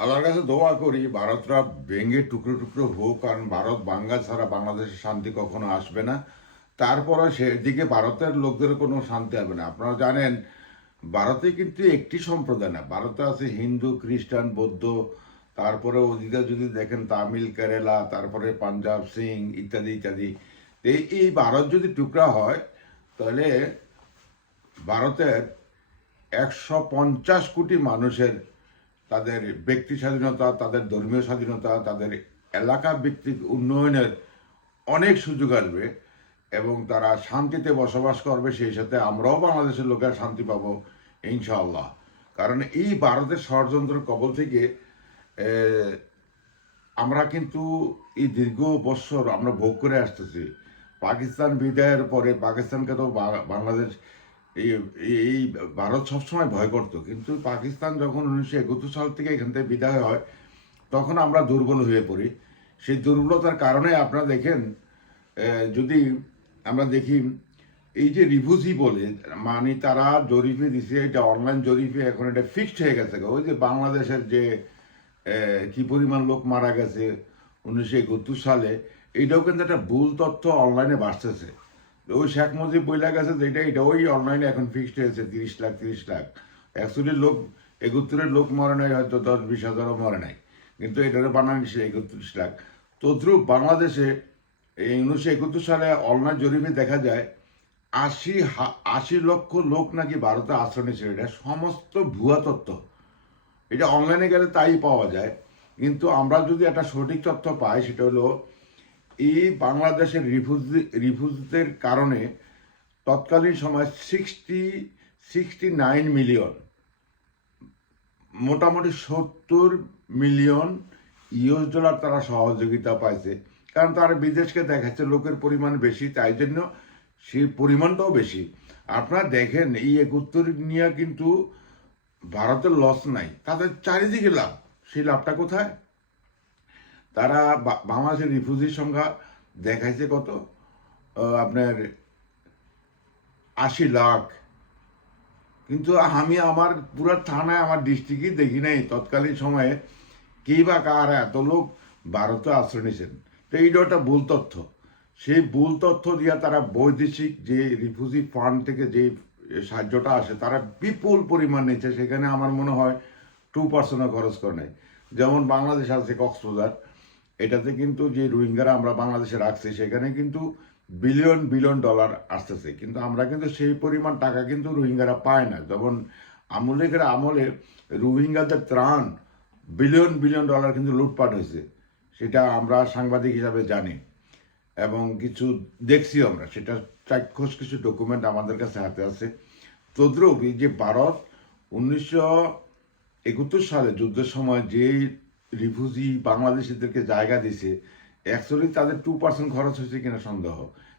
আল্লাহর কাছে দোয়া করি ভারতরা ভেঙে টুকরো টুকরো হোক, কারণ ভারত ভাঙ্গা ছাড়া বাংলাদেশের শান্তি কখনো আসবে না। তারপরে সেদিকে ভারতের লোকদের কোনো শান্তি হবে না। আপনারা জানেন ভারতে কিন্তু একটি সম্প্রদায় না, ভারতে আছে হিন্দু, খ্রিস্টান, বৌদ্ধ, তারপরে ওদিকে যদি দেখেন তামিল, কেরালা, তারপরে পাঞ্জাব, সিং ইত্যাদি ইত্যাদি। এই ভারত যদি টুকরা হয় তাহলে ভারতের 150 কোটি মানুষের তাদের ব্যক্তি স্বাধীনতা, তাদের ধর্মীয় স্বাধীনতা, তাদের এলাকা ভিত্তিক উন্নয়নের অনেক সুযোগ আসবে এবং তারা শান্তিতে বসবাস করবে। সেই সাথে আমরাও বাংলাদেশের লোকেরা শান্তি পাবো ইনশাআল্লাহ। কারণ এই ভারতের ষড়যন্ত্রের কবল থেকে আমরা কিন্তু এই দীর্ঘ বৎসর আমরা ভোগ করে আসতেছি। পাকিস্তান বিদায়ের পরে পাকিস্তানকে তো বাংলাদেশ এই এই ভারত সবসময় ভয় করতো, কিন্তু পাকিস্তান যখন 1971 সাল থেকে এখান থেকে বিদায় হয় তখন আমরা দুর্বল হয়ে পড়ি। সেই দুর্বলতার কারণে আপনারা দেখেন, যদি আমরা দেখি এই যে রিফিউজি বলে, মানে তারা জরিপে দিছে, এটা অনলাইন জরিপে এখন এটা ফিক্সড হয়ে গেছে। ওই যে বাংলাদেশের যে কি পরিমাণ লোক মারা গেছে 1971 সালে, এইটাও কিন্তু একটা ভুল তথ্য অনলাইনে বাড়তেছে। ওই শেখ মুজিব বইলা গেছে যে এটা ওই অনলাইনে এখন ফিক্সড হয়েছে 30 লাখ 30 লাখ। অ্যাকচুয়ালি লোক 71-এর লোক মরে নাই, হয়তো 10-20 হাজারও মরে নাই, কিন্তু এটারে বানানি সে 31 লাখ। তদ্রুপ বাংলাদেশে এই 1971 সালে অনলাইন জরিপে দেখা যায় 80 লক্ষ লোক নাকি ভারতে আশ্রয় নিয়েছিল। এটা সমস্ত ভুয়া তথ্য, এটা অনলাইনে গেলে তাই পাওয়া যায়। কিন্তু আমরা যদি একটা সঠিক তথ্য পাই, সেটা হলো এই বাংলাদেশের রিফিউজিদের কারণে তৎকালীন সময় 69 মিলিয়ন, মোটামুটি 70 মিলিয়ন ইউএস ডলার তারা সহযোগিতা পাইছে। কারণ তারা বিদেশকে দেখাচ্ছে লোকের পরিমাণ বেশি, তাই জন্য সেই পরিমাণটাও বেশি। আপনারা দেখেন এই 71 নিয়ে কিন্তু ভারতের লস নাই, তাদের চারিদিকে লাভ। সেই লাভটা কোথায়? তারা বাংলাদেশের রিফিউজির সংখ্যা দেখাইছে কত, আপনার 80 লাখ। কিন্তু আমি আমার পুরো থানায়, আমার ডিস্ট্রিক্টই দেখি নাই তৎকালীন সময়ে কে বা কারা এত লোক ভারতে আশ্রয় নিয়েছেন। তো এইটা একটা ভুল তথ্য। সেই ভুল তথ্য দিয়ে তারা বৈদেশিক যে রিফিউজি ফান্ড থেকে যে সাহায্যটা আসে তারা বিপুল পরিমাণ নিচ্ছে। সেখানে আমার মনে হয় 2%ও খরচ করে নেয়। যেমন বাংলাদেশ আছে কক্সবাজার, এটাতে কিন্তু যে রোহিঙ্গারা আমরা বাংলাদেশে রাখছি সেখানে কিন্তু বিলিয়ন বিলিয়ন ডলার আসতেছে, কিন্তু আমরা কিন্তু সেই পরিমাণ টাকা কিন্তু রোহিঙ্গারা পায় না। যেমন আমলে রোহিঙ্গাদের ত্রাণ বিলিয়ন বিলিয়ন ডলার কিন্তু লুটপাট হয়েছে, সেটা আমরা সাংবাদিক হিসাবে জানি এবং কিছু দেখছি আমরা, সেটা চাক্ষুষ কিছু ডকুমেন্ট আমাদের কাছে হাতে আছে। তদ্রুপ এই যে ভারত 1971 সালে যুদ্ধের সময় যে রিফিউজি বাংলাদেশিদেরকে জায়গা দিছে, অ্যাকচুয়ালি তাদের 2% খরচ হয়েছে কিনা সন্দেহ।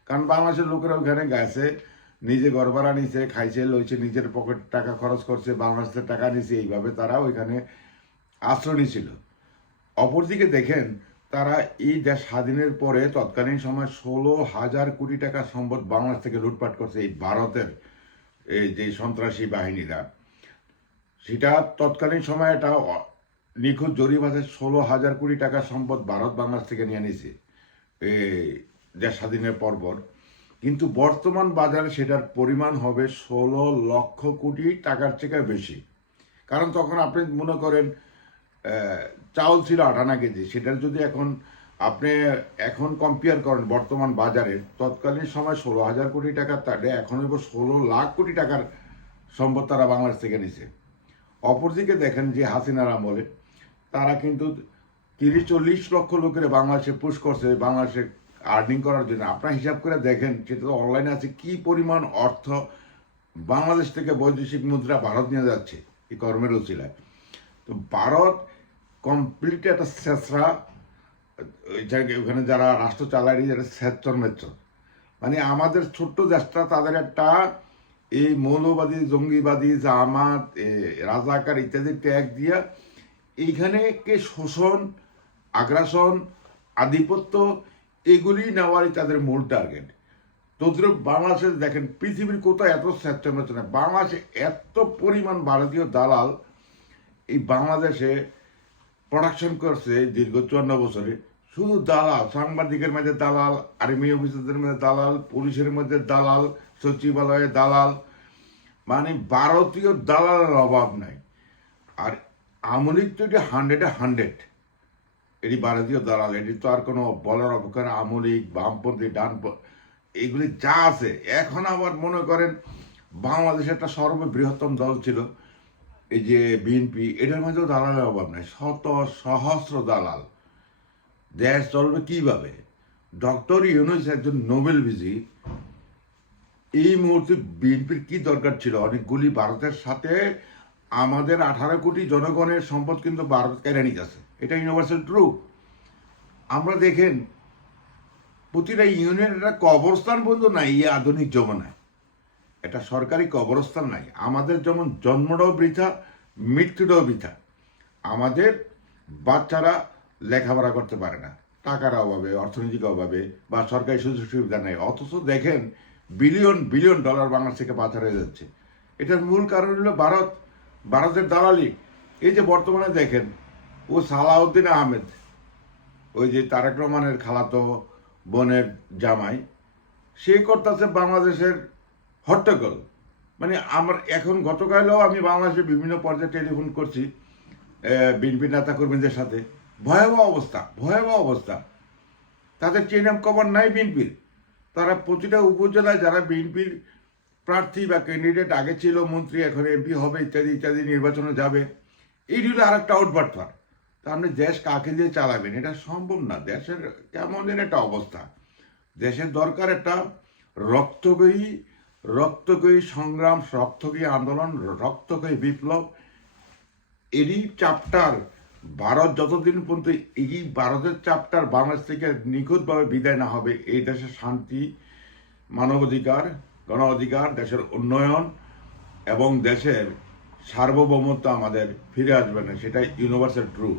কারণ বাংলাদেশের লোকেরা ওখানে গেছে, নিজে ঘর ভাড়া নিছে, খাইছে লইছে, নিজের পকেট টাকা খরচ করছে, বাংলাদেশের টাকা নিছে, এইভাবে তারা ওইখানে আশ্রয় নিয়েছিল। অপরদিকে দেখেন তারা এই দেশ স্বাধীনের পরে তৎকালীন সময় 16,000 কোটি টাকা সম্পদ বাংলাদেশ থেকে লুটপাট করছে এই ভারতের এই যে সন্ত্রাসী বাহিনীরা। সেটা তৎকালীন সময় এটা নিখুঁত জরিপ আছে, 16,000 কোটি টাকা সম্পদ ভারত বাংলাদেশ থেকে নিয়ে নিয়েছে এই দেশ স্বাধীনের পরপর। কিন্তু বর্তমান বাজারে সেটার পরিমাণ হবে 16 লক্ষ কোটি টাকার থেকে বেশি। কারণ তখন আপনি মনে করেন চাউল ছিল 58 কেজি, সেটার যদি আপনি এখন কম্পেয়ার করেন বর্তমান বাজারে, তৎকালীন সময় 16,000 কোটি টাকার, তাহলে এখন 16 লাখ কোটি টাকার সম্পদ তারা বাংলাদেশ থেকে নিছে। অপরদিকে দেখেন যে হাসিনার আমলে তারা কিন্তু 30-40 লক্ষ লোকের বাংলাদেশে পুশ করছে বাংলাদেশে আর্নিং করার জন্য। আপনার হিসাব করে দেখেন, সেটা তো অনলাইনে আছে, কি পরিমাণ অর্থ বাংলাদেশ থেকে বৈদেশিক মুদ্রা ভারত নিয়ে যাচ্ছে এই কর্মের উচিলায়। তো ভারত কমপ্লিট একটা ছেঁচড়া, ওখানে যারা রাষ্ট্র চালায় যারা স্বেচ্ছর মেচ্ছর, মানে আমাদের ছোট্ট দেশটা তাদের একটা এই মৌলবাদী, জঙ্গিবাদী, জামাত, রাজাকার ইত্যাদি ট্যাগ দিয়া এইখানে কে শোষণ, আগ্রাসন, আধিপত্য এগুলি নেওয়ারই তাদের মূল টার্গেট। তদ্রুপ বাংলাদেশে দেখেন পৃথিবীর কোথাও এত স্বেচ্ছামেচ্ছ না, বাংলাদেশে এত পরিমাণ ভারতীয় দালাল এই বাংলাদেশে প্রোডাকশন করছে দীর্ঘ 54 বছরে, শুধু দালাল, সাংবাদিকের মধ্যে দালাল, আর্মি অফিসারদের মধ্যে দালাল, পুলিশের মধ্যে দালাল, সচিবালয়ে দালাল, মানে ভারতীয় দালালের অভাব নাই। আর আওয়ামী লীগ তো এটা 100 এটি ভারতীয় দালাল, এটি তো আর কোনো বলার অপেক্ষা না। আওয়ামী লীগ, বামপন্থী, এগুলি যা আছে, এখন আবার মনে করেন বাংলাদেশে একটা সর্ববৃহত্তম দল ছিল এই যে বিএনপি, এটার মধ্যেও দালালের অভাব নাই, শত সহস্র দালাল। দেশ চলবে কিভাবে? ডক্টর ইউনূস একজন নোবেল বিজয়ী, এই মুহূর্তে বিএনপির কি দরকার ছিল? অনেকগুলি ভারতের সাথে আমাদের 18 কোটি জনগণের সম্পদ কিন্তু ভারত কেড়ে নিতেছে, এটা ইউনিভার্সাল ট্রু। আমরা দেখেন প্রতিটা ইউনিয়নের একটা কবরস্থান পর্যন্ত নাই এই আধুনিক জমানায়, এটা সরকারি কবরস্থান নাই। আমাদের যেমন জন্মটাও বৃথা, মৃত্যুটাও বৃথা। আমাদের বাচ্চারা লেখাপড়া করতে পারে না টাকার অভাবে, অর্থনৈতিক অভাবে, বা সরকারি সুযোগ সুবিধা নেই। অথচ দেখেন বিলিয়ন বিলিয়ন ডলার বাংলাদেশ থেকে পাচার হয়ে যাচ্ছে। এটার মূল কারণ হলো ভারতের দালালি। এই যে বর্তমানে দেখেন ও সালাউদ্দিন আহমেদ, ওই যে তারেক রহমানের খালাতো বোনের জামাই, সে করতেছে বাংলাদেশের হট্টগোল। মানে আমার এখন গতকালও আমি বাংলাদেশের বিভিন্ন পর্যায়ে টেলিফোন করছি বিএনপি নেতা কর্মীদের সাথে, ভয়াবহ অবস্থা, ভয়াবহ অবস্থা। তাদের চেইন অফ কমান্ড নাই বিএনপির। তারা প্রতিটা উপজেলায় যারা বিএনপির প্রার্থী বা ক্যান্ডিডেট, আগে ছিল মন্ত্রী, এখন এমপি হবে, ইত্যাদি ইত্যাদি, নির্বাচনে যাবে, এই হলো আর একটা আউটবার্টার। তা আপনি দেশ কাকে দিয়ে চালাবেন? এটা সম্ভব না। দেশের কেমন যেন একটা অবস্থা। দেশের দরকার একটা রক্তকয়ী সংগ্রাম, রক্তকয়ী আন্দোলন, রক্তকয়ী বিপ্লব। এরই চ্যাপ্টার ভারত যতদিন পর্যন্ত এই ভারতের চ্যাপ্টার বাংলাদেশ থেকে নিখুঁতভাবে বিদায় না হবে, এই দেশের শান্তি, মানবাধিকার, গণ অধিকার, দেশের উন্নয়ন এবং দেশের সার্বভৌমত্ব আমাদের ফিরে আসবে না। সেটাই ইউনিভার্সাল ট্রু।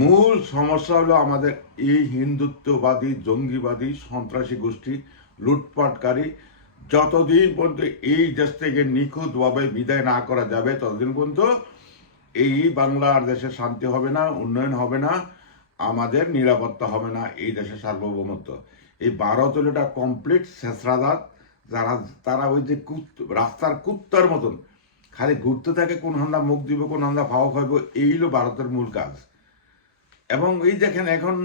মূল সমস্যা হলো আমাদের এই হিন্দুত্ববাদী, জঙ্গিবাদী, সন্ত্রাসী গোষ্ঠী, লুটপাটকারী, যতদিন পর্যন্ত এই দেশ থেকে নিখুঁতভাবে বিদায় না করা যাবে, ততদিন পর্যন্ত এই বাংলার দেশে শান্তি হবে না, উন্নয়ন হবে না, আমাদের নিরাপত্তা হবে না, এই দেশের সার্বভৌমত্ব। এই ভারত হলো একটা কমপ্লিট শেষরাদাত, তারা ওই যে রাস্তার কুত্তার মতন খালি ঘুরতে থাকে, কোন হান্দা মুখ দিব, কোন হান্দা ফাও খাইব, এই হলো ভারতের মূল কাজ। এবং এই দেখেন এখন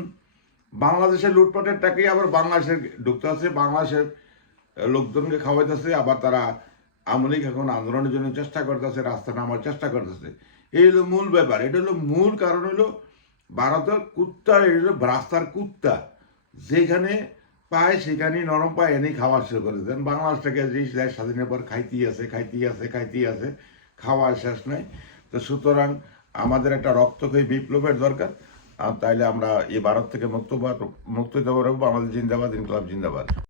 বাংলাদেশের লুটপাটের টাকাই আবার বাংলাদেশের ঢুকতে আছে, বাংলাদেশের লোকজনকে খাওয়াইতেছে, আবার তারা আওয়ামী লীগ এখন আন্দোলনের জন্য চেষ্টা করতেছে, রাস্তা নামার চেষ্টা করতেছে। এই হলো মূল ব্যাপার। এটা হলো মূল কারণ হলো ভারতের কুত্তা, এই হলো রাস্তার কুত্তা, যেখানে পায় সেখানেই নরম পায় এনেই খাওয়া শুরু করে দেন। বাংলাদেশটাকে যে দেশ স্বাধীনের পর খাইতেই আছে, খাওয়ার শেষ নাই। তো সুতরাং আমাদের একটা রক্তক্ষয়ী বিপ্লবের দরকার। তাইলে আমরা এই ভারত থেকে মুক্ত হতে পারবো। বাংলাদেশ জিন্দাবাদ, ইনকলাব জিন্দাবাদ।